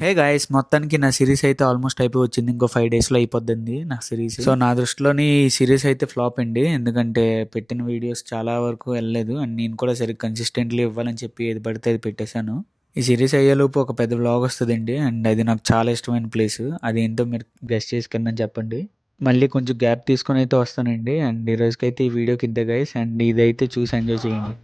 Hey guys, మొత్తానికి నా series అయితే ఆల్మోస్ట్ అయిపోయి వచ్చింది. ఇంకో 5 డేస్‌లో అయిపోద్దండి నా సిరీస్. సో, నా దృష్టిలోని ఈ సిరీస్ అయితే ఫ్లాప్ అండి. ఎందుకంటే పెట్టిన వీడియోస్ చాలా వరకు వెళ్ళలేదు. అండ్ నేను కూడా సరిగ్గా కన్సిస్టెంట్‌లీ ఇవ్వాలని చెప్పి ఏది పడితే అది పెట్టేశాను. ఈ సిరీస్ అయ్యేలోపు ఒక పెద్ద వ్లాగ్ వస్తదండి. అండ్ అది నాకు చాలా ఇష్టమైన ప్లేస్. అదేంటో మీరు గెస్ చేసి కింద చెప్పండి. మళ్ళీ కొంచెం గ్యాప్ తీసుకొని అయితే వస్తానండి. అండ్ ఈ రోజుకైతే ఈ వీడియోకి ఇంతే గైస్. అండ్ ఇదైతే చూసి ఎంజాయ్ చేయండి.